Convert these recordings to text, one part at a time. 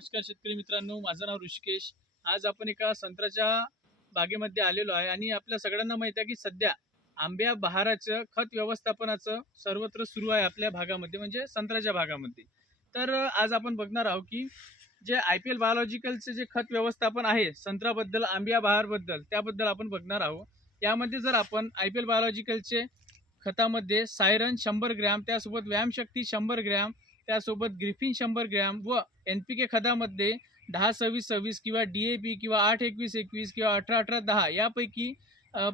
नमस्कार शेतकरी मित्रांनो, माझं नाव ऋषिकेश। आज आपण एका संत्र्याच्या बागेमध्ये आलेलो आहे आणि आपल्या सगळ्यांना माहित आहे की सध्या आंब्या बहाराचं खत व्यवस्थापनाचं सर्वत्र सुरू आहे आपल्या भागामध्ये, म्हणजे संत्र्याच्या भागामध्ये। तर आज आपण बघणार आहोत की जे IPL बायोलॉजिकलचे जे खत व्यवस्थापन आहे संत्र्याबद्दल, आंब्या बहारबद्दल, त्याबद्दल आपण बघणार आहोत। यामध्ये जर आपण IPL बायोलॉजिकलचे खतामध्ये सायरन 100 ग्रॅम, त्यासोबत व्यायामशक्ती 100 ग्रॅम, त्यासोबत ग्रिफिन 100 ग्रॅम व NPK खतामध्ये 10-26-26 किंवा DAP किंवा 8-21-21 किंवा 18-18-10 यापैकी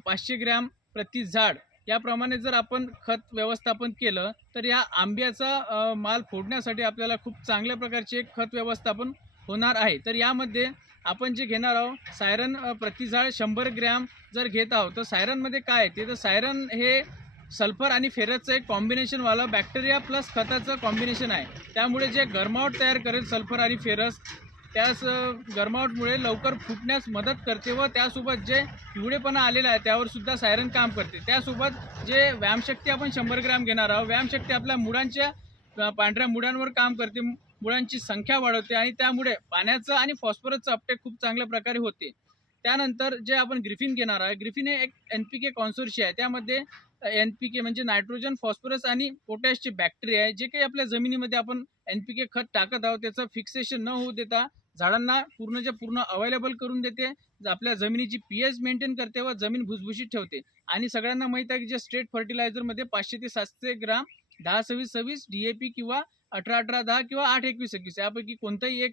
500 ग्रॅम प्रति झाड याप्रमाणे जर आपण खत व्यवस्थापन केलं तर या आंब्याचा माल फोडण्यासाठी आपल्याला खूप चांगल्या प्रकारचे एक खत व्यवस्थापन होणार आहे। तर यामध्ये आपण जे घेणार आहोत सायरन प्रति झाड 100 ग्रॅम जर घेत आहोत तर सायरनमध्ये काय आहे ते, तर सायरन हे सल्फर आणि फेरसचं एक कॉम्बिनेशनवाला बॅक्टेरिया प्लस खताचं कॉम्बिनेशन आहे। त्यामुळे जे गरमावट तयार करेल सल्फर आणि फेरस, त्यास गरमावटमुळे लवकर फुटण्यास मदत करते व त्यासोबत जे पिवळेपणा आलेला आहे त्यावर सुद्धा सायरन काम करते। त्यासोबत जे व्यायामशक्ती आपण 100 ग्रॅम घेणार आहोत, व्यायामशक्ती आपल्या मुळांच्या पांढऱ्या मुळांवर काम करते, मुळांची संख्या वाढवते आणि त्यामुळे पाण्याचं आणि फॉस्फरसचं अपटेक खूप चांगल्या प्रकारे होते। त्यानंतर जे आपण ग्रिफिन घेणार आहे, ग्रिफिन हे एक NPK कॉन्सोर्शिया आहे। त्यामध्ये NPK म्हणजे नायट्रोजन, फॉस्फरस आणि पोटॅशचे बॅक्टेरिया आहे, जे काही आपल्या जमिनीमध्ये आपण NPK खत टाकत आहोत त्याचं फिक्सेशन न होऊ देता झाडांना पूर्णच्या पूर्ण अवेलेबल करून देते, आपल्या जमिनीची pH मेंटेन करते व जमीन भुसभुशीत ठेवते। आणि सगळ्यांना माहित आहे की जे स्ट्रेट फर्टिलायझरमध्ये 500 ते 700 ग्राम 10-26-26 DAP किंवा 18-18-10 किंवा 8-21-21 यापैकी कोणतंही एक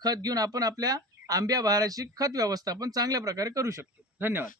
खत घेऊन आपण आपल्या आंब्या बहाराची खत व्यवस्थापन चांगल्या प्रकारे करू शकतो। धन्यवाद।